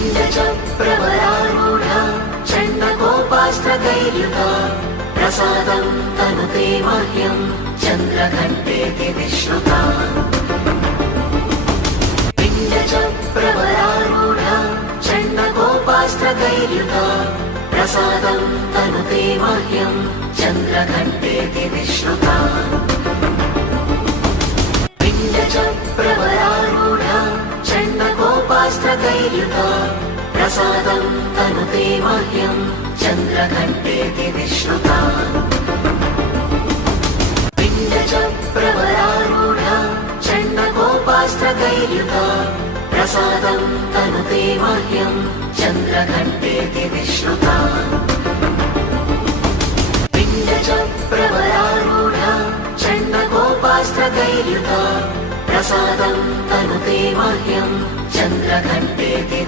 प्रवरारूढा चण्डकोपास्त्रकैर्युता प्रसादं तनुते मह्यं चन्द्रघण्टेति विश्रुता प्रवरारूढा चण्डकोपास्त्रकैर्युता प्रसादं तनुते मह्यं चन्द्रघण्टेति विश्रुता प्रवरारूढा चण्डकोपास्त्रकैर्युता प्रसादं तनुते मह्यं चन्द्रघण्टेति विश्रुता प्रवरारूढा चण्डकोपास्त्रकैर्युता प्रसादं तनुते मह्यं चन्द्रघण्टेति विश्रुता प्रवरारूढा चण्डकोपास्त्रकैर्युता प्रसादं तनुते मह्यं चन्द्रघण्टेति